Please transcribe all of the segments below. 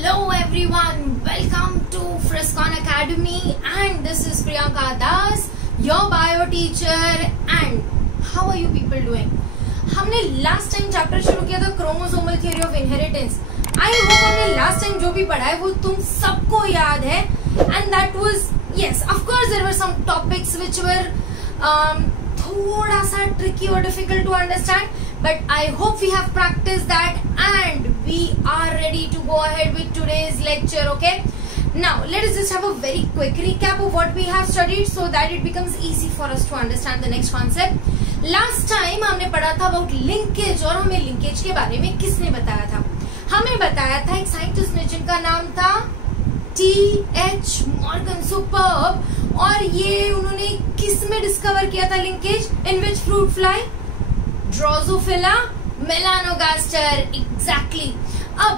Hello everyone, welcome to Frescon Academy and this is Priyanka Das, your bio teacher. And how are you people doing? हमने last time chapter शुरू किया था chromosomal theory of inheritance. I hope हमने last time जो भी पढ़ा है वो तुम सबको याद है. And that was yes of course there were some topics which were थोड़ा सा ट्रिकी और difficult to understand, but I hope we have practiced that and we are ready to go ahead with today's lecture. Okay, now let us just have a very quick recap of what we have studied so that it becomes easy for us to understand the next concept. Last time हमने पढ़ा था about linkage और हमें linkage के बारे में किसने बताया था? हमें बताया था एक साइंटिस्ट ने जिनका नाम था T.H. Morgan. Superb. और ये उन्होंने किस में डिस्कवर किया था linkage? In which fruit fly? Drosophila melanogaster. Exactly. अब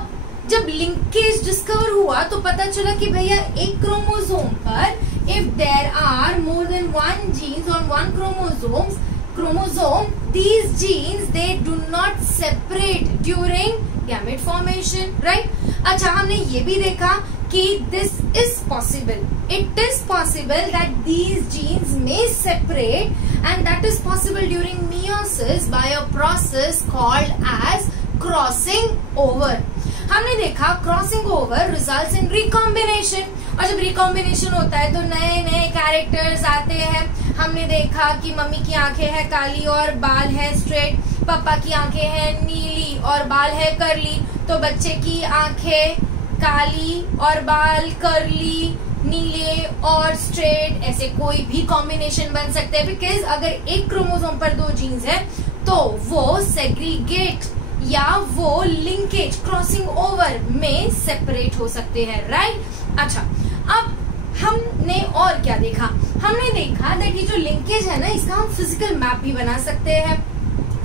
जब लिंकेज डिस्कवर हुआ तो पता चला कि भैया एक क्रोमोसोम पर if there are more than one genes on one chromosome these genes they do not separate during gamete formation, right? अच्छा, हमने ये भी देखा कि this is possible. It is possible that these genes may separate and that is possible during meiosis by a process called as crossing over. हमने देखा crossing over results in recombination, और जब रिकॉम्बिनेशन होता है तो नए नए कैरेक्टर्स आते हैं. हमने देखा कि मम्मी की आंखें हैं काली और बाल है स्ट्रेट, पापा की आंखें हैं नीली और बाल है करली, तो बच्चे की आंखें काली और बाल करली, नीले और स्ट्रेट, ऐसे कोई भी कॉम्बिनेशन बन सकते हैं. बिकॉज अगर एक क्रोमोसोम पर दो जीन्स है तो वो सेग्रीगेट या वो लिंकेज क्रॉसिंग ओवर में सेपरेट हो सकते हैं, राइट? अच्छा, अब हमने और क्या देखा? हमने देखा दैट ये जो लिंकेज है ना, इसका हम फिजिकल मैप भी बना सकते हैं.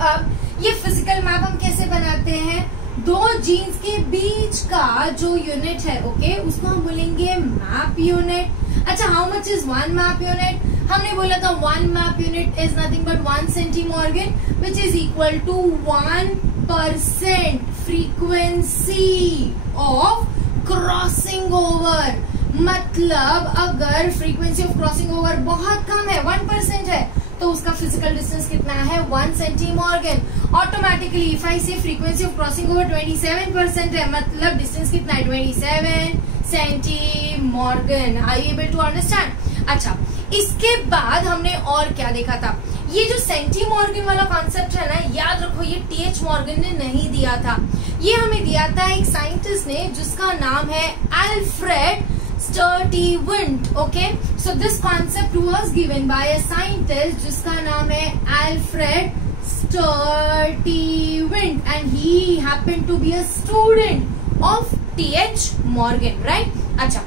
अब ये फिजिकल मैप हम कैसे बनाते हैं? दो जीन्स के बीच का जो यूनिट है, ओके, उसको हम बोलेंगे मैप यूनिट. अच्छा, how much is one map unit? हमने बोला था one map unit is nothing but 1 centimorgan which is equal to 1% frequency of crossing over. मतलब अगर फ्रीक्वेंसी ऑफ क्रॉसिंग ओवर बहुत कम है, 1% है, तो उसका फिजिकल डिस्टेंस कितना है? 1 सेंटीमॉर्गन. ऑटोमेटिकली इफ आई से फ्रीक्वेंसी ऑफ क्रॉसिंग ओवर 27% है, मतलब डिस्टेंस कितना है? 27 centimorgan. Are you able to understand? अच्छा, इसके बाद हमने और क्या देखा था? ये जो सेंटीमॉर्गन वाला कॉन्सेप्ट है ना, याद रखो ये T.H. मॉर्गन ने नहीं दिया था. ये हमें दिया था एक साइंटिस्ट ने जिसका नाम है Alfred Sturtevant. Okay, so this concept was given by a scientist जिसका नाम है Alfred Sturtevant and he happened to be a student of T.H. Morgan, right? अच्छा,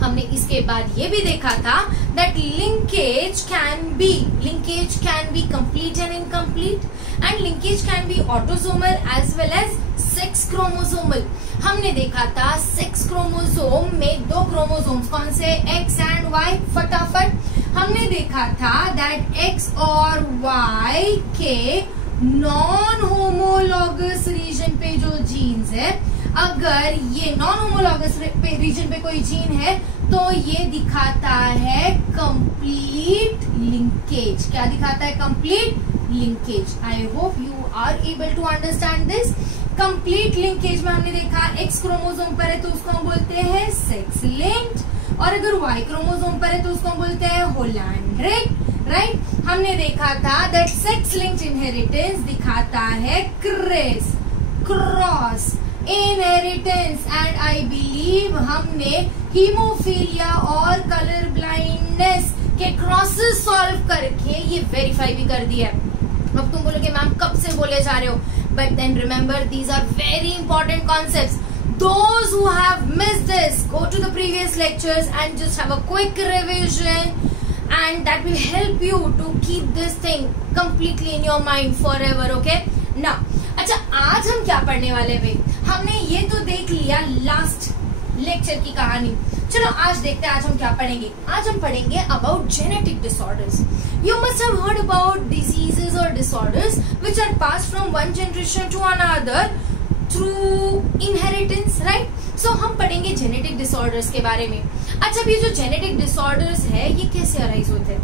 हमने इसके बाद ये भी देखा था that linkage can be complete and incomplete and linkage can be autosomal as well as sex chromosomal. हमने देखा था सेक्स क्रोमोसोम में दो क्रोमोसोम्स, कौन से? X and Y. फटाफट हमने देखा था that X और Y के नॉन होमोलॉगस रीजन पे जो जीन्स है, अगर ये नॉन होमोलॉगस रीजन पे कोई जीन है तो ये दिखाता है कंप्लीट लिंकेज. क्या दिखाता है? Complete linkage. I hope you are able to understand this. Complete linkage में हमने देखा एक्स क्रोमोसोम पर है तो उसको हम बोलते हैं सेक्स लिंक्ड, और अगर वाई क्रोमोसोम पर है तो उसको हम बोलते हैं होलैंड्रिक, राइट? हमने देखा था दैट सेक्स लिंक्ड इनहेरिटेंस दिखाता है cross inheritance. And I believe हमने हीमोफीलिया और कलर ब्लाइंडनेस के क्रॉसेस सॉल्व करके ये वेरीफाई भी कर दिया. अब तुम बोलोगे मैम कब से बोले जा रहे हो? But then remember these are very important concepts. Those who have missed this, go to the previous lectures and just have a quick revision and that will help you to keep this thing completely in your mind forever, okay? Now, अच्छा, आज हम क्या पढ़ने वाले भाई? हमने ये तो देख लिया लास्ट लेक्चर की कहानी. चलो आज देखते हैं आज हम क्या पढ़ेंगे. आज हम पढ़ेंगे about genetic disorders. You must have heard about diseases और disorders which are passed from one generation to another through inheritance, right? So so हम पढ़ेंगे जेनेटिक डिसऑर्डर्स के बारे में। अच्छा, ये जो जेनेटिक डिसऑर्डर्स है ये कैसे अराइज होते हैं?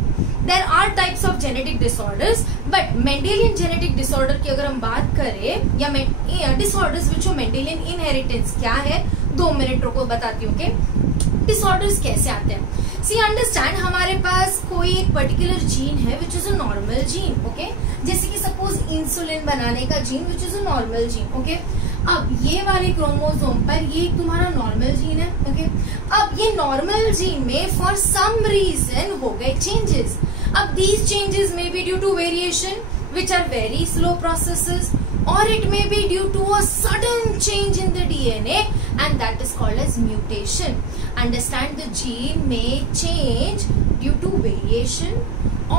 There are types of genetic disorders, but Mendelian genetic disorder की अगर हम बात करें या disorders which show Mendelian inheritance क्या है, 2 मिनट रुको बताती हूँ कि डिसऑर्डर्स कैसे आते हैं। सी अंडरस्टैंड, हमारे पास कोई एक पर्टिकुलर जीन है which is a normal gene, okay, जैसे कि सपोज इंसुलिन बनाने का gene which is a normal gene, okay. अब ये वाले क्रोमोसोम पर ये तुम्हारा नॉर्मल जीन है, ओके। अब ये नॉर्मल जीन में फॉर सम रीजन हो गए चेंजेस। अब these changes may be due to variation which are very slow processes, or it may be due to a sudden change in the DNA, and that is called as mutation. Understand, the gene may change due to variation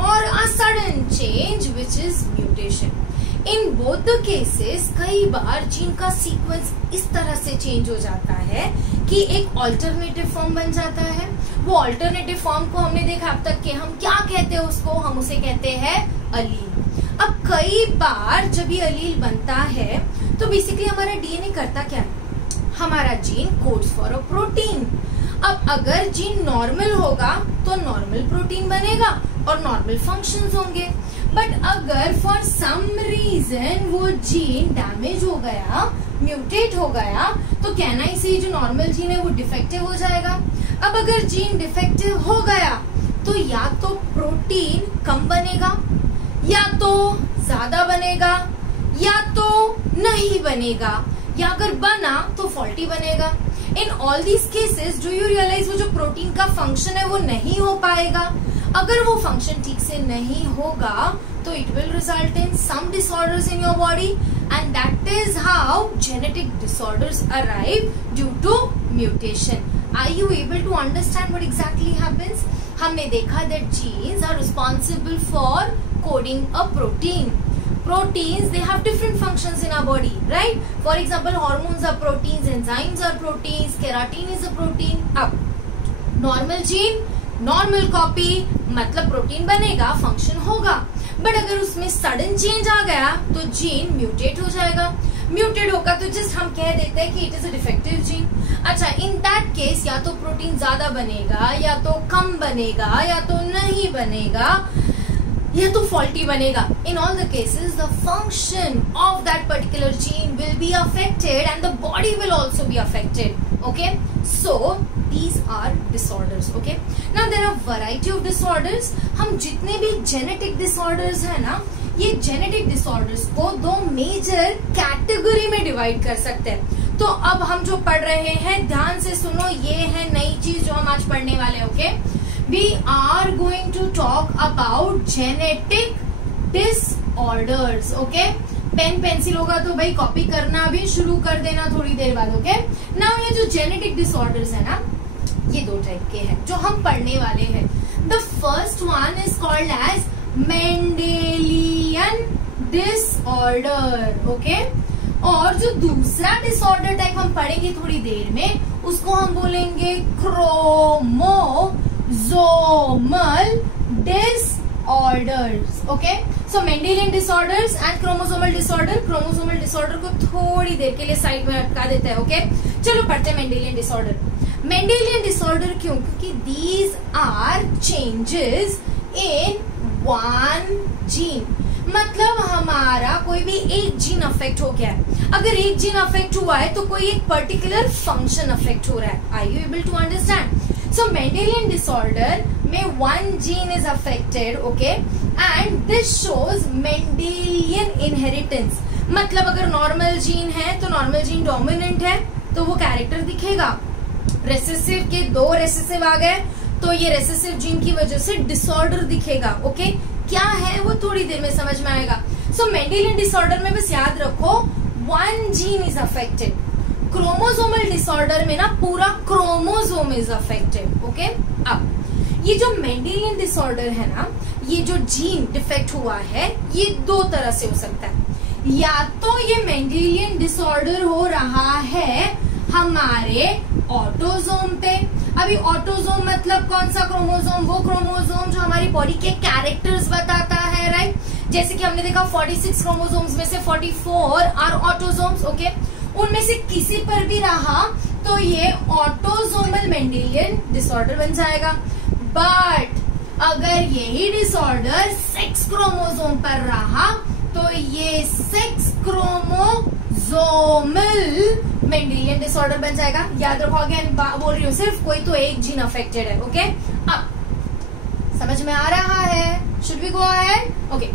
or a sudden change which is mutation. In both the cases कई बार gene का sequence इस तरह से change हो जाता है कि एक ऑल्टरनेटिव फॉर्म बन जाता है। वो ऑल्टरनेटिव फॉर्म को हमने देखा अब तक कि हम क्या कहते हैं उसको, हम उसे कहते हैं अलील। अब कई बार जब ये अलील बनता है तो बेसिकली हमारा डीएनए करता क्या है, हमारा gene codes for a protein. अब अगर जीन नॉर्मल होगा तो नॉर्मल प्रोटीन बनेगा और नॉर्मल फंक्शंस होंगे, बट अगर फॉर सम रीजन वो जीन डैमेज हो गया, म्यूटेट हो गया, तो कहना इसे जो नॉर्मल जीन है वो डिफेक्टिव हो जाएगा। अब अगर जीन डिफेक्टिव हो गया तो या तो प्रोटीन कम बनेगा, या तो ज्यादा बनेगा, या तो नहीं बनेगा, या अगर बना तो फॉल्टी बनेगा। In all these cases do you realise वो जो प्रोटीन का फंक्शन है वो नहीं हो पाएगा। अगर वो फंक्शन ठीक से नहीं होगा तो it will result in some disorders in your body, and that is how genetic disorders arrive due to mutation. Are you able to understand what exactly happens? हमने देखा that genes are responsible for coding a protein. Proteins, they have different functions in our body, right? For example, hormones are proteins, enzymes are proteins, keratin is a protein. अब normal gene, normal copy, मतलब protein बनेगा, function होगा, but अगर उसमें sudden change आ गया तो gene mutate हो जाएगा। म्यूटेट होगा तो जस्ट हम कह देते हैं कि it is a defective gene. अच्छा, इन दैट केस या तो प्रोटीन ज्यादा बनेगा, या तो कम बनेगा, या तो नहीं बनेगा, या तो फॉल्टी बनेगा। In all the cases the function of that particular gene will be affected and the body will also be affected, okay. So these are disorders, okay. Now there are variety of disorders. हम जितने भी genetic disorders है ना, ये genetic disorders को 2 major category में divide कर सकते हैं। तो अब हम जो पढ़ रहे हैं ध्यान से सुनो, ये है नई चीज जो हम आज पढ़ने वाले हैं, okay. We are going to talk about genetic disorders, okay. Pen pencil होगा तो भाई कॉपी करना भी शुरू कर देना थोड़ी देर बाद, ओके। नाउ ये जो जेनेटिक डिसऑर्डर्स है ना, ये 2 टाइप के हैं जो हम पढ़ने वाले हैं। The first one is called as Mendelian disorder, okay. और जो दूसरा डिसऑर्डर टाइप हम पढ़ेंगे थोड़ी देर में, उसको हम बोलेंगे chromosomal disorders, okay. So Mendelian disorders and chromosomal disorder. Chromosomal disorder को थोड़ी देर के लिए साइड में हटा देते हैं, okay. चलो पढ़ते हैं Mendelian disorder. Mendelian disorder क्यों? क्योंकि these are changes in one gene. मतलब हमारा कोई भी एक जीन अफेक्ट हो गया है। अगर एक जीन अफेक्ट हुआ है तो कोई एक पर्टिकुलर फंक्शन अफेक्ट हो रहा है। Are you able to understand? So Mendelian disorder में one gene is affected, okay, and this shows Mendelian inheritance. मतलब अगर नॉर्मल जीन है तो नॉर्मल जीन डोमिनेंट है तो वो कैरेक्टर दिखेगा। रेसेसिव के 2 रेसेसिव आ गए तो ये रेसेसिव जीन की वजह से डिसऑर्डर दिखेगा, ओके। क्या है वो थोड़ी देर में समझ में आएगा। सो Mendelian disorder में बस याद रखो one gene is affected. Chromosomal disorder में ना पूरा क्रोमोसोम इज अफेक्टेड, ओके। अब ये जो मेंडेलियन डिसऑर्डर है ना, ये जो जीन डिफेक्ट हुआ है ये 2 तरह से हो सकता है। या तो ये मेंडेलियन डिसऑर्डर हो रहा है हमारे ऑटोजोम पे। अभी ऑटोजोम मतलब कौन सा क्रोमोसोम? वो क्रोमोसोम जो हमारी बॉडी के कैरेक्टर्स बताता है, राइट। जैसे कि हमने देखा 46 क्रोमोसोम्स में से 44 आर ऑटोजोम्स, ओके। उनमें से किसी पर भी रहा तो ये ऑटोसोमल मेंडेलियन डिसऑर्डर बन जाएगा। बट अगर यही डिसऑर्डर सेक्स क्रोमोसोम पर रहा तो ये सेक्स क्रोमोसोमल मेंडेलियन डिसऑर्डर बन जाएगा। याद रखो, अगेन बोल रही हूँ, सिर्फ कोई तो एक जीन अफेक्टेड है। ओके, अब समझ में आ रहा है? Should we go ahead? Okay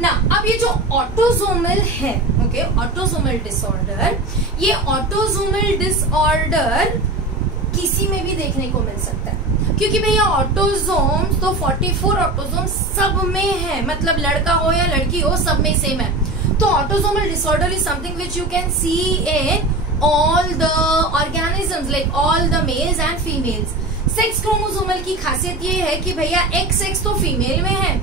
ना, अब ये जो ऑटोसोमल है, ओके, ऑटोसोमल डिसऑर्डर, ये ऑटोसोमल डिसऑर्डर किसी में भी देखने को मिल सकता है, क्योंकि भैया ऑटोसोम्स तो 44 ऑटोसोम सब में है, मतलब लड़का हो या लड़की हो सब में सेम है। तो autosomal disorder is something which you can see in all the organisms, like all the mails and females. Sex chromosomal की खासियत ये है कि भैया XX तो फीमेल में है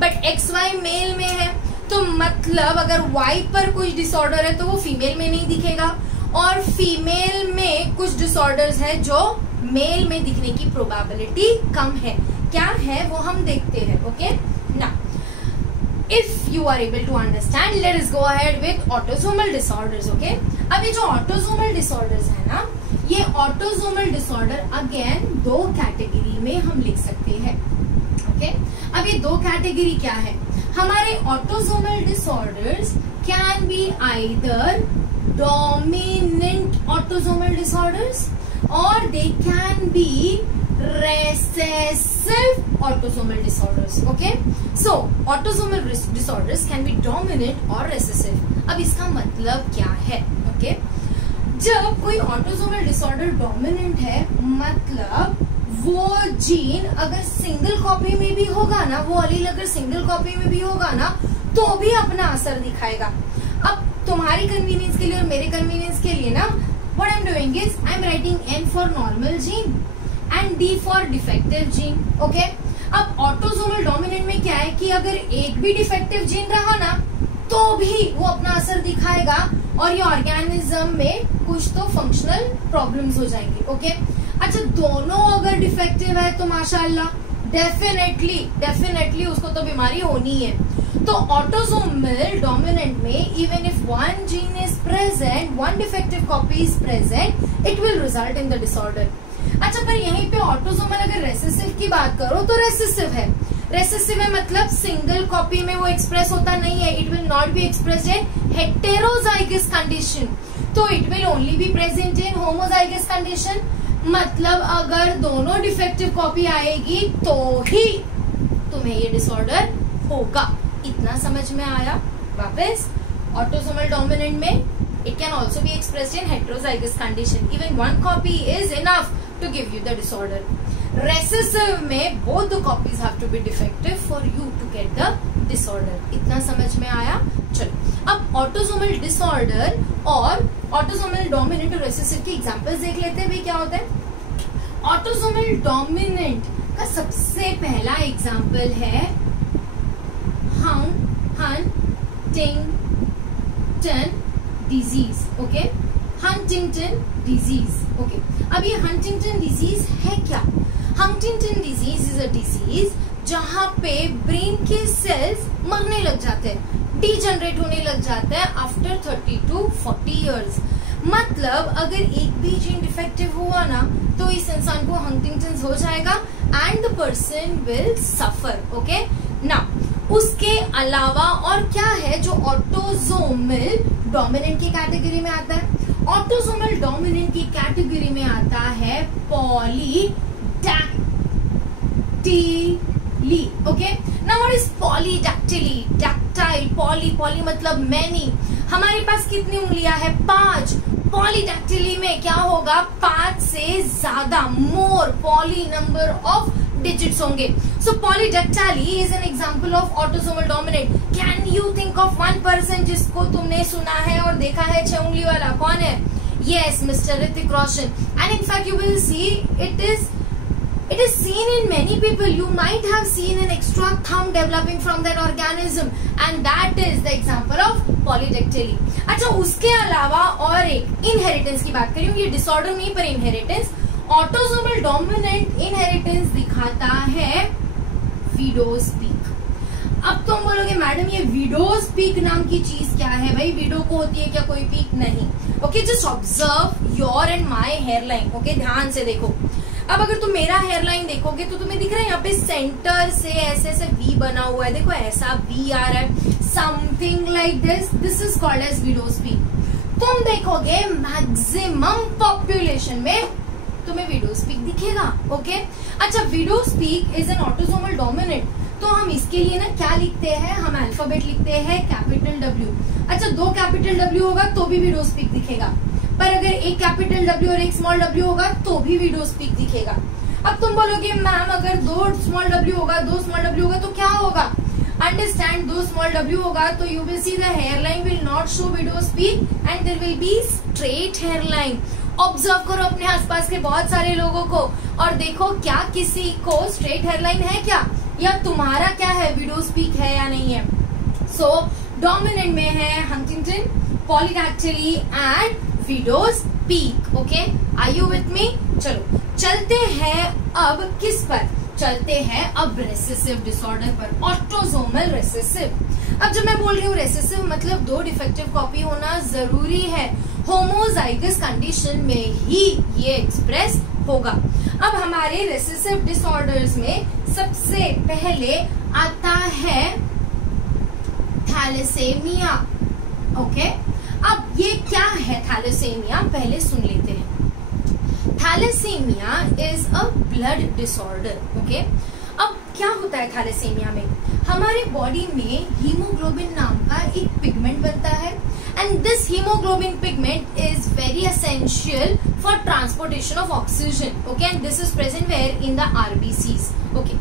बट XY मेल में है, तो मतलब अगर Y पर कुछ डिसऑर्डर है तो वो फीमेल में नहीं दिखेगा, और फीमेल में कुछ डिसऑर्डर्स है जो मेल में दिखने की प्रोबेबिलिटी कम है। क्या है वो हम देखते हैं। ओके ना, if you are able to understand, let us go ahead with autosomal disorders. Okay, अब ये जो ऑटोसोमल डिसऑर्डर्स है ना, ये ऑटोसोमल डिसऑर्डर अगेन दो कैटेगरी में हम लिख सकते हैं। ओके, अब ये दो कैटेगरी क्या है? हमारे autosomal disorders can be either dominant autosomal disorders और they can be recessive autosomal disorders. Okay, so autosomal disorders can be dominant or recessive. अब इसका मतलब क्या है? Okay, जब कोई ऑटोसोमल डिसऑर्डर डोमिनेंट है, मतलब वो जीन अगर सिंगल कॉपी में भी होगा ना, वो अलील अगर सिंगल कॉपी में भी होगा ना, तो भी अपना असर दिखाएगा। अब तुम्हारी कन्वीनियंस के लिए और मेरे कन्वीनियंस के लिए ना, what I'm doing is I'm writing N for normal gene and D for defective gene. Okay, अब ऑटोसोमल डोमिनेंट में क्या है कि अगर एक भी डिफेक्टिव जीन रहा ना तो भी वो अपना असर दिखाएगा और ये ऑर्गेनिज्म में कुछ तो फंक्शनल प्रॉब्लम्स हो जाएंगे। ओके, अच्छा, दोनों अगर डिफेक्टिव है तो माशाल्लाह डेफिनेटली उसको तो बीमारी होनी है। तो ऑटोसोमल डोमिनेंट में even if one gene is present, one defective copy is present, it will result in the disorder. अच्छा, पर यहीं पे ऑटोसोमल अगर रेसेसिव की बात करो तो रेसेसिव है। रेसेसिव है मतलब सिंगल कॉपी में वो एक्सप्रेस होता नहीं है, it will not be expressed in heterozygous condition, तो it will only be present in homozygous condition. मतलब अगर दोनों डिफेक्टिव कॉपी आएगी तो ही तुम्हें ये डिसऑर्डर होगा। इतना समझ में आया? वापस, ऑटोसोमल डोमिनेंट में it can also be expressed in heterozygous condition. Even one copy is enough to give you the disorder. Recessive में both the copies have to be defective for you to get the disorder. इतना समझ में आया? चलो, अब autosomal disorder और autosomal dominant और recessive के एग्जांपल्स देख लेते हैं। भाई क्या होता है? ऑटोसोमल डोमिनेंट का सबसे पहला एग्जांपल है Huntington disease. Okay, Huntington disease. Okay, अब ये हंटिंगटन डिजीज है क्या? Huntington disease is a disease जहां पे ब्रेन के सेल्स मरने लग जाते हैं, डीजनरेट होने लग जाते हैं आफ्टर 30 to 40 इयर्स। मतलब अगर एक भी जीन डिफेक्टिव हुआ ना तो इस इंसान को हंटिंगटन हो जाएगा and the person will suffer. Okay ना, उसके अलावा और क्या है जो ऑटोसोमल डोमिनेंट की कैटेगरी में आता है? ऑटोसोमल डोमिनेंट की कैटेगरी में आता है polydactyly. Okay, now what is polydactyly? Dactyl, poly मतलब मैनी। हमारे पास कितनी उंगलियां हैं? 5। पॉलीडैक्टिली में क्या होगा? 5 से ज्यादा, more poly number of digits होंगे। So polydactyly is an example of autosomal dominant. Can you think of one person जिसको तुमने सुना है और देखा है 6 उंगली वाला? कौन है? Yes, mister Hrithik Roshan. And in fact you will C it is seen in many people. You might have seen an extra thumb developing from that organism and that is the example of polydactyly. अच्छा, उसके अलावा और एक inheritance की बात करें, ये disorder नहीं पर इनहेरिटेंस। ऑटोसोमल डोमिनेंट इनहेरिटेंस दिखाता है विडोज पीक। अब तुम बोलोगे मैडम ये विडोज पीक नाम की चीज क्या है? भाई विडो को होती है क्या कोई पीक? नहीं, okay, just observe your and my hairline. Okay, ध्यान से देखो. अब अगर तुम मेरा हेयर लाइन देखोगे तो तुम्हें दिख रहा है यहाँ पे सेंटर से ऐसे ऐसे वी बना हुआ है. देखो ऐसा वी आ रहा है, something like this. This is called as widow's peak. तुम देखोगे मैक्सिमम पॉपुलेशन में तुम्हें विडोज पीक दिखेगा. ओके, अच्छा, widow's peak is an autosomal dominant. तो हम इसके लिए ना क्या लिखते हैं, हम अल्फाबेट लिखते हैं कैपिटल डब्ल्यू. अच्छा, 2 कैपिटल डब्ल्यू होगा तो भी विडोज पीक दिखेगा, पर अगर एक कैपिटल डब्ल्यू और एक स्मॉल डब्ल्यू होगा तो भी विडोज पीक दिखेगा. अब तुम बोलोगे मैम अगर 2 स्मॉल डब्ल्यू होगा 2 स्मॉल डब्ल्यू होगा तो क्या होगा. अंडरस्टैंड, 2 स्मॉल डब्ल्यू होगा तो you will see the hairline will not show widow's peak and there will be straight hairline. Observe करो अपने आसपास के बहुत सारे लोगों को और देखो क्या किसी को स्ट्रेट हेयर लाइन है क्या, या तुम्हारा क्या है, विडोज पीक है या नहीं है. सो डोमिनेंट में है Huntington, polydactyly and widow's peak. Okay, are you with me. चलो चलते हैं अब किस पर, चलते हैं अब रेसेसिव डिसऑर्डर पर, ऑटोसोमल रेसेसिव. अब जब मैं बोल रही हूँ रेसेसिव मतलब 2 डिफेक्टिव कॉपी होना जरूरी है. होमोजाइगस कंडीशन में ही ये एक्सप्रेस होगा. अब हमारे रेसेसिव डिसऑर्डर्स में सबसे पहले आता है थैलेसेमिया. ओके, अब ये क्या है थैलेसेमिया, पहले सुन लेते हैं. Thalassaemia is a blood disorder. Okay, अब क्या होता है थैलेसेमिया में, हमारे बॉडी में हीमोग्लोबिन नाम का एक पिगमेंट बनता है and this haemoglobin pigment is very essential for transportation of oxygen. Okay, and this is present where in the RBCs. Okay,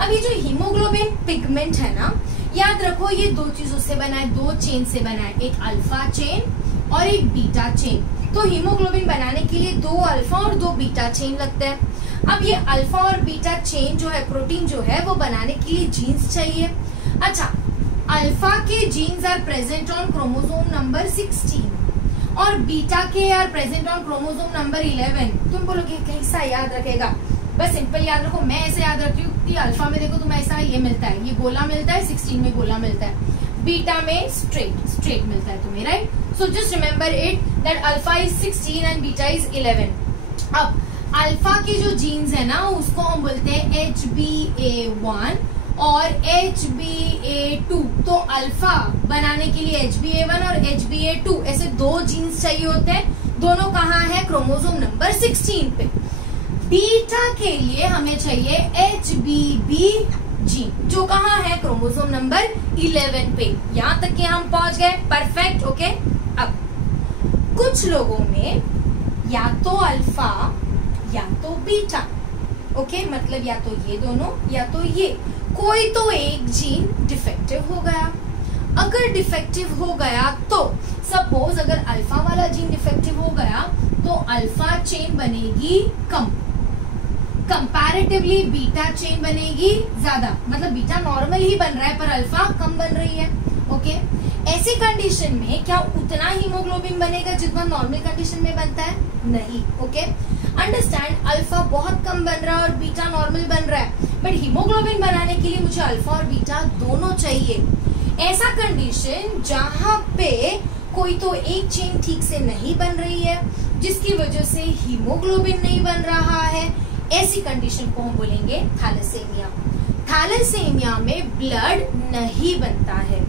अब ये जो हीमोग्लोबिन पिगमेंट है ना, याद रखो ये 2 चीजों से बना है, 2 चेन से बना है, एक अल्फा चेन और एक बीटा चेन. तो हीमोग्लोबिन बनाने के लिए 2 अल्फा और 2 बीटा चेन लगता है. अब ये अल्फा और बीटा चेन जो है, प्रोटीन जो है वो बनाने के लिए जीन्स चाहिए. अच्छा, अल्फा के genes are present on chromosome number 16 और बीटा के are present on chromosome number 11. तुम बोलोगे कैसा याद रखेगा, बस सिंपल याद रखो. मैं ऐसे याद रखती हूँ कि अल्फा में देखो तुम्हें ऐसा ये मिलता है, ये गोला मिलता है, 16 में गोला मिलता है, बीटा में स्ट्रेट मिलता है तुम्हें, right. So just remember it that alpha is 16 and beta is 11. अब अल्फा के जो जीन्स है ना उसको हम बोलते हैं HbA1 और HbA2. तो अल्फा बनाने के लिए HbA1 और HbA2 ऐसे 2 जीन्स चाहिए होते हैं. दोनों कहाँ है, क्रोमोसोम नंबर 16 पे. बीटा के लिए हमें चाहिए HbB जीन जो कहाँ है, क्रोमोसोम नंबर 11 पे. यहाँ तक कि हम पहुंच गए, परफेक्ट. ओके, अब कुछ लोगों में या तो अल्फा या तो बीटा. ओके, मतलब या तो ये दोनों या तो ये, कोई तो एक जीन डिफेक्टिव हो गया. अगर डिफेक्टिव हो गया तो सपोज अगर अल्फा वाला जीन डिफेक्टिव हो गया तो अल्फा चेन बनेगी कम, कंपैरेटिवली बीटा चेन बनेगी ज्यादा. मतलब बीटा नॉर्मल ही बन रहा है पर अल्फा कम बन रही है. ओके, ऐसी कंडीशन में क्या उतना हीमोग्लोबिन बनेगा जितना नॉर्मल कंडीशन में बनता है, नहीं. ओके, अंडरस्टैंड, अल्फा बहुत कम बन रहा है और बीटा नॉर्मल बन रहा है, बट हीमोग्लोबिन बनाने के लिए मुझे अल्फा और बीटा दोनों चाहिए. ऐसा कंडीशन जहां पे कोई तो एक चेन ठीक से नहीं बन रही है जिसकी वजह से हीमोग्लोबिन नहीं बन रहा है, ऐसी कंडीशन को हम बोलेंगे थैलेसेमिया. थैलेसेमिया में ब्लड नहीं बनता है,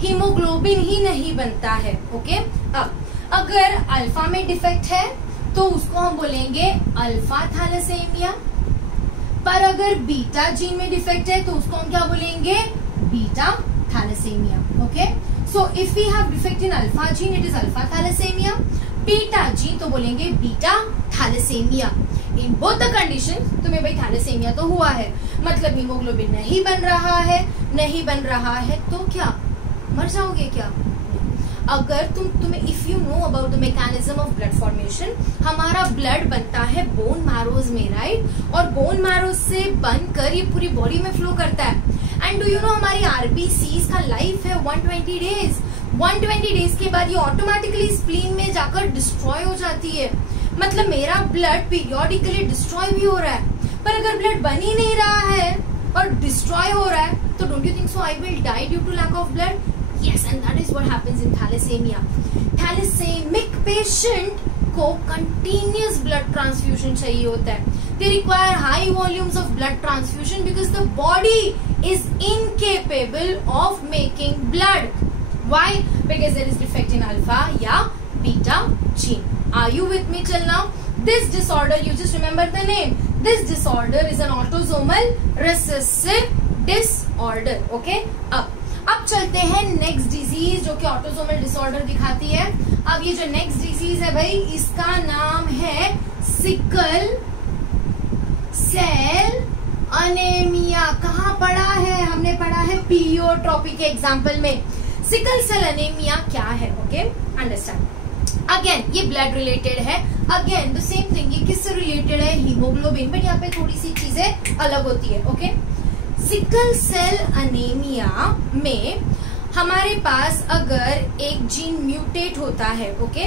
हीमोग्लोबिन ही नहीं बनता है. ओके, अब अगर अल्फा में डिफेक्ट है तो उसको हम बोलेंगे अल्फा थैलेसेमिया, पर अगर बीटा जीन में डिफेक्ट है तो उसको हम क्या बोलेंगे, beta thalassaemia. Okay, so if we have defect in alpha gene it is alpha thalassaemia, beta gene तो बोलेंगे beta thalassaemia. In both the condition तुम्हें भाई थैलेसेमिया तो हुआ है, मतलब हीमोग्लोबिन नहीं बन रहा है, नहीं बन रहा है तो क्या मर जाओगे क्या. अगर तुम्हें if you know about the mechanism of blood formation, हमारा ब्लड बनता है बोन मैरोज में, राइट, और बोन मैरोज से बनकर ये पूरी बॉडी में फ्लो करता है. एंड डू यू नो हमारी आरबीसीज का लाइफ है 120 डेज. 120 डेज के बाद ये ऑटोमेटिकली स्प्लीन में जाकर डिस्ट्रॉय हो जाती है. मतलब मेरा ब्लड पीरियोडिकली डिस्ट्रॉय भी हो रहा है, पर अगर ब्लड बन ही नहीं रहा है और डिस्ट्रॉय हो रहा है तो don't you think so I will die due to lack of blood. Yes, and that is what happens in thalassemia. Thalassemic patient को continuous blood transfusion चाहिए होता है. They require high volumes of blood transfusion because the body is incapable of making blood. Why? Because there is defect in alpha या beta gene. Are you with me till now? This disorder, you just remember the name. This disorder is an autosomal recessive disorder. Okay? अब चलते हैं next disease जो कि autosomal disorder दिखाती है. अब ये जो नेक्स्ट डिजीज है भाई, इसका नाम है सिकल सेल अनेमिया. कहाँ पढ़ा है? हमने पढ़ा है प्लियोट्रोपी के एग्जाम्पल में. सिकल सेल अनेमिया क्या है? Okay, understand. अगेन ये ब्लड रिलेटेड है. Again the same thing. ये किससे रिलेटेड है? हीमोग्लोबिन. बट यहाँ पे थोड़ी सी चीजें अलग होती है. ओके, सिकल सेल अनेमिया में हमारे पास अगर एक जीन म्यूटेट होता है, ओके,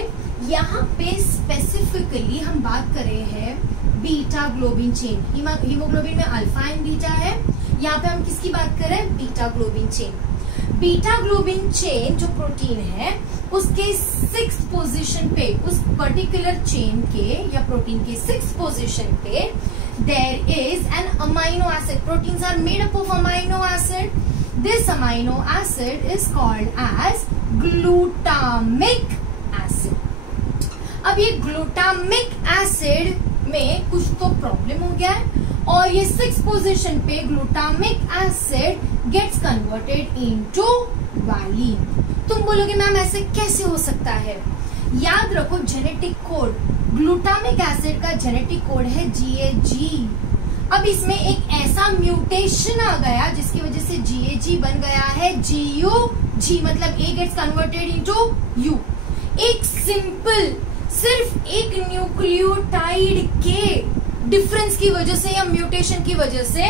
यहाँ पे स्पेसिफिकली हम बात कर रहे हैं बीटा ग्लोबिन चेन. हीमोग्लोबिन में अल्फा एंड बीटा है. यहाँ पे हम किसकी बात कर रहे हैं? Beta globin chain. Beta globin chain जो प्रोटीन है उसके 6th पोजीशन पे, उस पर्टिकुलर चेन के या प्रोटीन के 6th पोजीशन पे there is an amino acid. Proteins are made up of amino acid. This amino acid is called as glutamic acid. अब ये glutamic acid में कुछ तो प्रॉब्लम हो गया है और ये 6th पोजीशन पे glutamic acid gets converted into valine. तुम बोलोगे मैम ऐसे कैसे हो सकता है? याद रखो जेनेटिक कोड. ग्लूटामिक एसिड का जेनेटिक कोड है GAG. अब इसमें एक ऐसा म्यूटेशन आ गया जिसकी वजह से GAG बन गया है GUG, मतलब A gets converted into U. एक सिंपल सिर्फ एक न्यूक्लियोटाइड के डिफरेंस की वजह से या म्यूटेशन की वजह से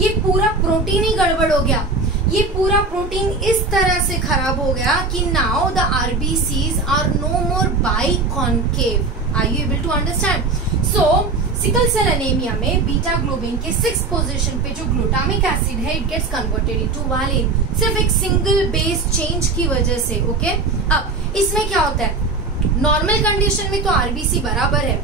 ये पूरा प्रोटीन ही गड़बड़ हो गया. ये पूरा प्रोटीन इस तरह से खराब हो गया कि now the RBCs are no more biconcave. Are you able to understand? So sickle cell anaemia में बीटा ग्लोबिन के 6th पोजीशन पे जो ग्लूटामिक एसिड है it gets converted into valine, सिर्फ एक सिंगल बेस चेंज की वजह से. ओके, अब इसमें क्या होता है? नॉर्मल कंडीशन में तो आरबीसी बराबर है,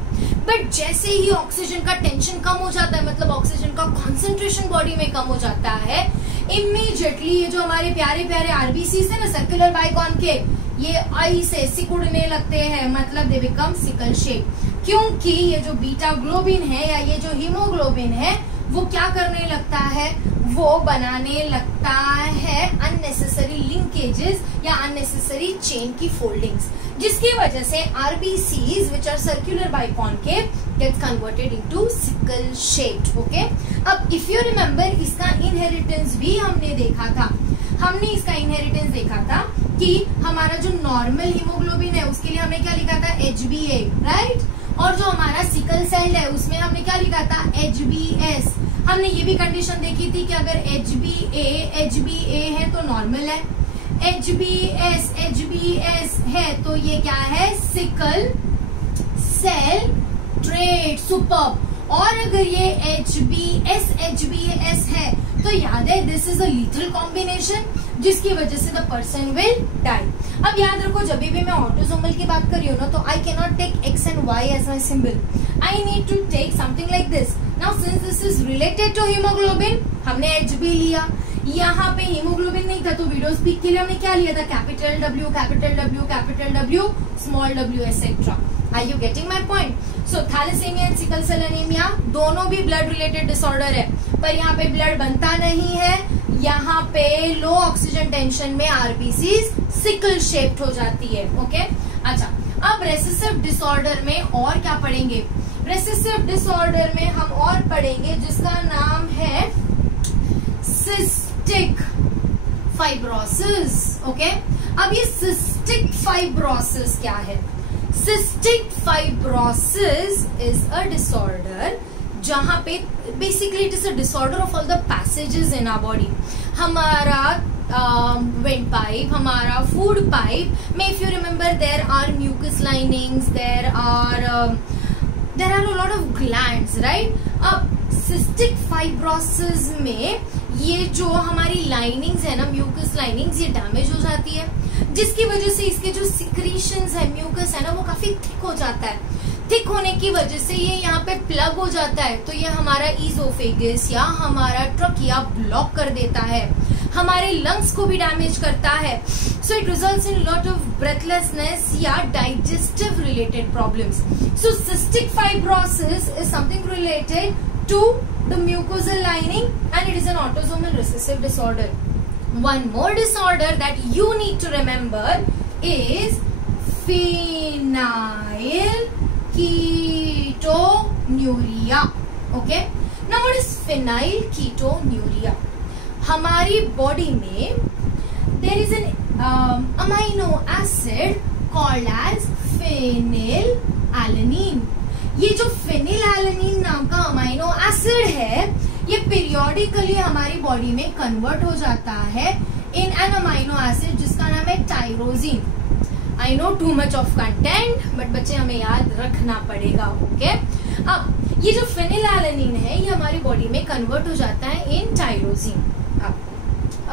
बट जैसे ही ऑक्सीजन का टेंशन कम हो जाता है, मतलब ऑक्सीजन का कॉन्सेंट्रेशन बॉडी में कम हो जाता है, इमीडिएटली ये जो हमारे प्यारे प्यारे आरबीसी है ना, सर्कुलर बाइकॉन्केव, ये आई से सिकुड़ने लगते हैं, मतलब दे बिकम सिकल शेप. क्योंकि ये जो बीटा ग्लोबिन है या ये जो हीमोग्लोबिन है वो क्या करने लगता है? वो बनाने लगता है अननेसेसरी लिंकेजेस या अननेसेसरी चेन की फोल्डिंग्स, जिसकी वजह से RBCs which are circular biconcave gets converted into sickle shaped. Okay, अब इफ यू रिमेम्बर इसका इनहेरिटेंस भी हमने देखा था. हमने इसका इनहेरिटेंस देखा था कि हमारा जो नॉर्मल हीमोग्लोबिन है उसके लिए हमने क्या लिखा था? HbA, right? और जो हमारा सिकल सेल है उसमें हमने क्या लिखा था? HbS. हमने ये भी कंडीशन देखी थी कि अगर HbA है तो नॉर्मल है, HbS है तो ये क्या है? Sickle cell trait. सुपर्ब. और अगर ये HbS है तो याद है this is a lethal combination जिसकी वजह से द पर्सन विल डाई. अब याद रखो जब भी मैं ऑटोसोमल की बात कर रही हूँ ना, तो I can not take X and Y as my symbol. I need to take something like this. Now since this is related to haemoglobin, हमने HB लिया. यहाँ पे हीमोग्लोबिन नहीं था तो विडोज पीक के लिए हमने क्या लिया था? Capital W, capital W, capital W, small w etcetera. Are you getting my point? So thalassaemia and sickle cell anaemia दोनों भी ब्लड रिलेटेड डिसऑर्डर है, पर यहाँ पे ब्लड बनता नहीं है. यहाँ पे लो ऑक्सीजन टेंशन में आरबीसीज सिकल शेप्ड हो जाती है. ओके, अच्छा, अब रेसेसिव डिसऑर्डर में और क्या पढ़ेंगे? रेसेसिव डिसऑर्डर में हम और पढ़ेंगे जिसका नाम है सिस्टिक फाइब्रोसिस. ओके, अब ये सिस्टिक फाइब्रोसिस क्या है? Cystic fibrosis is a disorder जहां पे basically it is a disorder of all the passages in our body. हमारा वेंट पाइप, हमारा फूड पाइप में, if you remember, there are mucus linings, there are a lot of glands, right? अब cystic fibrosis में ये जो हमारी linings है ना, म्यूकस लाइनिंग्स, ये डैमेज हो जाती है, जिसकी वजह से इसके जो सिक्रीशंस है, म्यूकस है ना, वो काफी थिक हो जाता है। थिक होने की वजह से ये यहाँ पे प्लग हो जाता है, तो ये हमारा ईजोफेगस या हमारा ट्रकिया ब्लॉक कर देता है, हमारे लंग्स को भी डैमेज करता है। So it results in lot of breathlessness या digestive related problems. So cystic fibrosis is something related to the mucosal lining and it is an autosomal recessive disorder. One more disorder that you need to remember is phenylketonuria. Okay, now what is phenylketonuria? हमारी body में there is an amino acid called as phenylalanine. ये जो phenylalanine नाम का amino acid है, ये periodically हमारी body में कन्वर्ट हो जाता है इन एन अमाइनो एसिड जिसका नाम है tyrosine. I know too much of content, but बच्चे हमें याद रखना पड़ेगा। ओके, अब ये जो फेनिलएलनिन है ये हमारी बॉडी में कन्वर्ट हो जाता है इन टायरोसिन। अब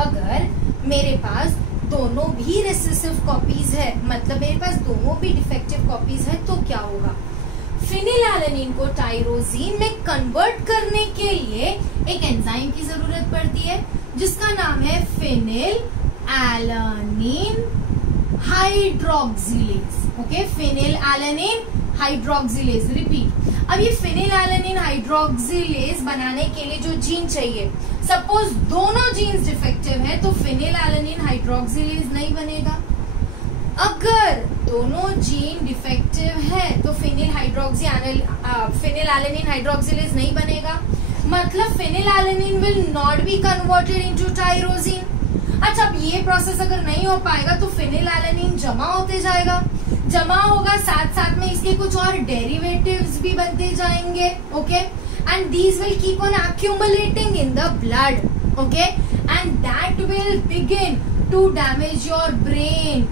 अगर मेरे पास दोनों भी रेसेसिव कॉपीज है, मतलब मेरे पास दोनों भी डिफेक्टिव कॉपीज है, तो क्या होगा? फेनिलएलनिन को टायरोसिन में कन्वर्ट करने के लिए एक एंजाइम की जरूरत पड़ती है जिसका नाम है phenylalanine hydroxylase. Okay, phenylalanine hydroxylase. Repeat, अब ये फेनिलएलनिन हाइड्रोक्सिलेज बनाने के लिए जो जीन चाहिए, सपोज दोनों जीन्स डिफेक्टिव है तो फेनिलएलनिन हाइड्रोक्सिलेज नहीं बनेगा। अगर दोनों जीन डिफेक्टिव है तो फेनिलएलनिन हाइड्रोक्सिलेज नहीं बनेगा, मतलब phenylalanine will not be converted into tyrosine. अच्छा, अब ये प्रोसेस अगर नहीं हो पाएगा तो फेनिलएलनिन जमा होते जाएगा, जमा होगा, साथ साथ में इसके कुछ और डेरिवेटिव्स भी बनते जाएंगे। Okay, and these will keep on accumulating in the blood. Okay, and that will begin to damage your brain.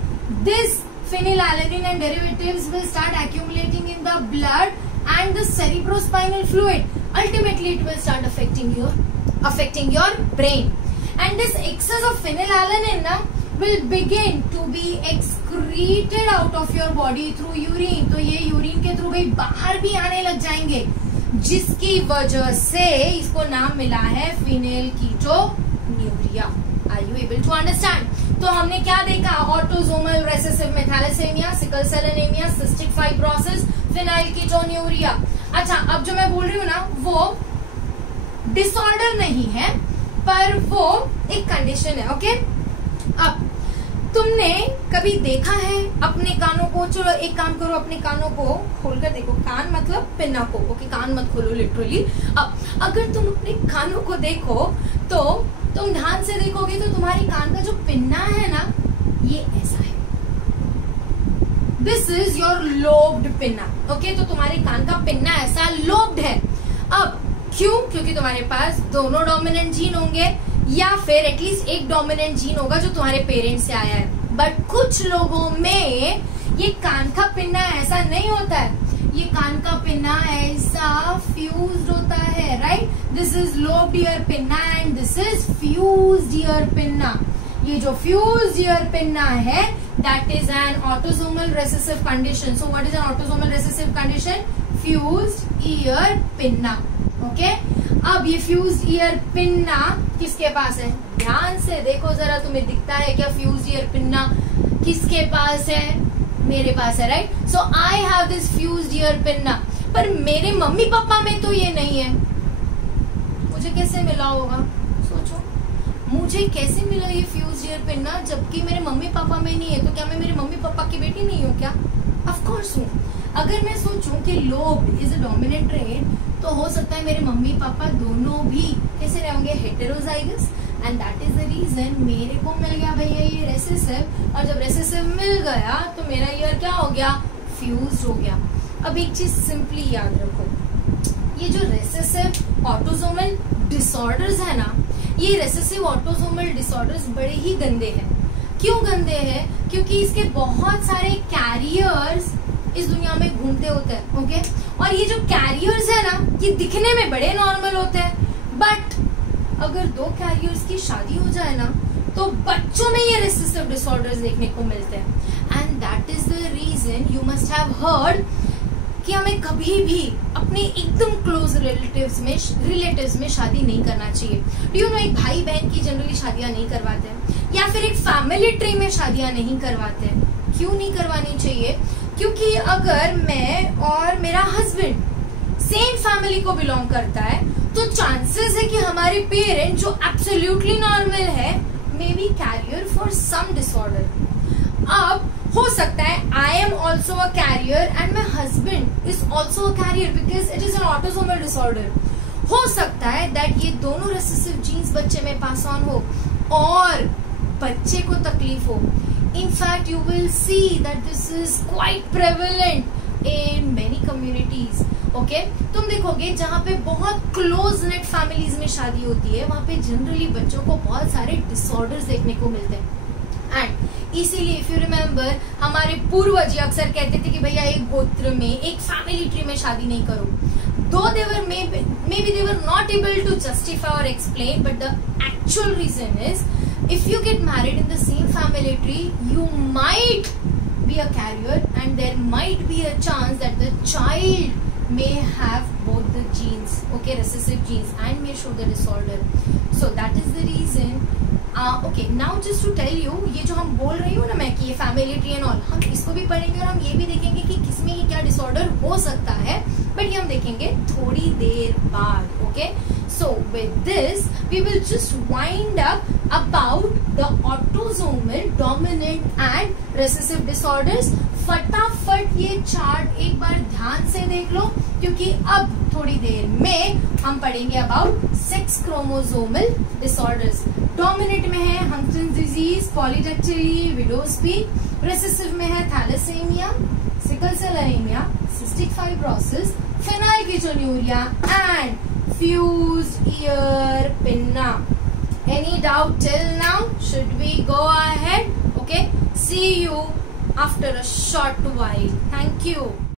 This phenylalanine and derivatives will start accumulating in the blood and the cerebrospinal fluid. Ultimately, it will start affecting your brain. And this excess of phenylalanine will begin to be excreted out of your body through urine. तो ये urine के through भाई बाहर भी आने लग जाएंगे, जिसकी वजह से इसको नाम मिला है phenylketonuria. Are you able to understand? तो हमने क्या देखा? ऑटोसोमल रेसेसिव में thalassaemia, sickle cell anaemia, cystic fibrosis, phenylketonuria. अच्छा, अब जो मैं बोल रही हूँ ना, वो डिसऑर्डर नहीं है, पर वो एक कंडीशन है। ओके, अब तुमने कभी देखा है अपने कानों को? चलो एक काम करो, अपने कानों को खोलकर देखो। कान मतलब पिन्ना को। ओके, कान मत खोलो लिटरली। अब अगर तुम अपने कानों को देखो तो तुम ध्यान से देखोगे तो तुम्हारी कान का जो पिन्ना है ना, ये ऐसा है। This is your lobed pinna. Okay, तो तुम्हारे कान का पिन्ना ऐसा लोब्ड है। अब क्यों? क्योंकि तुम्हारे पास दोनों डोमिनेंट जीन होंगे या फिर एटलीस्ट एक डोमिनेंट जीन होगा जो तुम्हारे पेरेंट्स से आया है। बट कुछ लोगों में ये कान का पिन्ना ऐसा नहीं होता है, ये कान का पिन्ना ऐसा फ्यूज्ड होता है। Right, this is lobed ear pinna and this is fused ear pinna. ये जो फ्यूज्ड ईयर पिन्ना है, that is an autosomal recessive condition. So what is an autosomal recessive condition? Fused ear pinna. Okay, अब ये fused ear pinna किसके पास है? ध्यान से देखो जरा, तुम्हें दिखता है क्या फ्यूज्ड ईयर पिन्ना किसके पास है? मेरे पास है। Right, so I have this fused ear pinna, पर मेरे मम्मी पापा में तो ये नहीं है। मुझे कैसे मिला होगा? सोचो, मुझे कैसे मिला ये फ्यूज्ड ईयर पिन्ना जबकि मेरे मम्मी पापा में नहीं है? तो क्या मैं मेरे मम्मी पापा की बेटी नहीं हूँ क्या? ऑफ कोर्स हूँ। अगर मैं सोचूं कि lobe is a dominant trait, तो हो सकता है मेरे मम्मी पापा दोनों भी कैसे रहेंगे? Heterozygous. And that is the reason मेरे को मिल गया भैया ये रेसेसिव, और जब रेसेसिव मिल गया तो मेरा ईयर क्या हो गया? फ्यूज्ड हो गया। अब एक चीज सिंपली याद रखो, ये जो रेसेसिव ऑटोसोमल डिसऑर्डर्स है ना, ये रेसेसिव ऑटोसोमल डिसऑर्डर्स बड़े ही गंदे हैं। क्यों गंदे हैं? क्योंकि इसके बहुत सारे कैरियर्स इस दुनिया में घूमते होते हैं, ओके। और ये जो कैरियर्स है ना, ये दिखने में बड़े नॉर्मल होते हैं, बट अगर दो कैरियर्स की शादी हो जाए ना, तो बच्चों में ये रिसेसिव डिसऑर्डर्स देखने को मिलते हैं। And that is the reason you must have heard कि हमें कभी भी अपने एकदम क्लोज रिलेटिव्स में शादी नहीं करना चाहिए। डू यू नो, एक भाई बहन की जनरली शादियां नहीं करवाते हैं, या फिर एक फैमिली ट्री में शादियां नहीं करवाते हैं। क्यों नहीं करवानी चाहिए? क्योंकि अगर मैं और मेरा हस्बैंड सेम फैमिली को बिलोंग करता है, तो चांसेस है कि हमारे पेरेंट जो एब्सोल्युटली नॉर्मल है may be carrier for some disorder. अब हो सकता है I am also a carrier and my husband is also a carrier because it is an autosomal disorder. हो सकता है दैट ये दोनों रिसेसिव जीन्स बच्चे में पास ऑन हो और बच्चे को तकलीफ हो। In fact, you will see that this is quite prevalent in many communities. Okay? तुम देखोगे जहाँ पे बहुत क्लोज नेट फैमिलीज में शादी होती है, वहाँ पे जनरली बच्चों को बहुत सारे डिसऑर्डर्स देखने को मिलते हैं। एंड इसीलिए इफ यू रिमेम्बर, हमारे पूर्वज अक्सर कहते थे कि भैया एक गोत्र में, एक फैमिली ट्री में शादी नहीं करो। Though they were maybe they were not able to justify or explain, but the actual reason is, if you get married in the same family tree, you might be a carrier and there might be a chance that the child may have both the genes, okay, recessive genes, and may show the disorder. So that is the reason. Okay, now just to tell you, ये जो हम बोल रही हूँ ना मैं कि ये फैमिली ट्री एंड ऑल, हम इसको भी पढ़ेंगे और हम ये भी देखेंगे कि किसमें ये क्या डिसऑर्डर हो सकता है, बट ये हम देखेंगे थोड़ी देर बाद, okay. So with this, we will just wind up about the autosomal dominant and recessive disorders. फटाफट ये चार्ट एक बार ध्यान से देख लो, क्योंकि अब थोड़ी देर में हम पढ़ेंगे अबाउट 6 क्रोमोसोमल डिसऑर्डर्स। डोमिनेंट में है Huntington disease, polydactyly, widow's peak. Recessive में है thalassaemia, sickle cell anaemia, cystic fibrosis, phenylketonuria and fused ear pinna. Any doubt till now? Should we go ahead? Okay. See you after a short while. Thank you.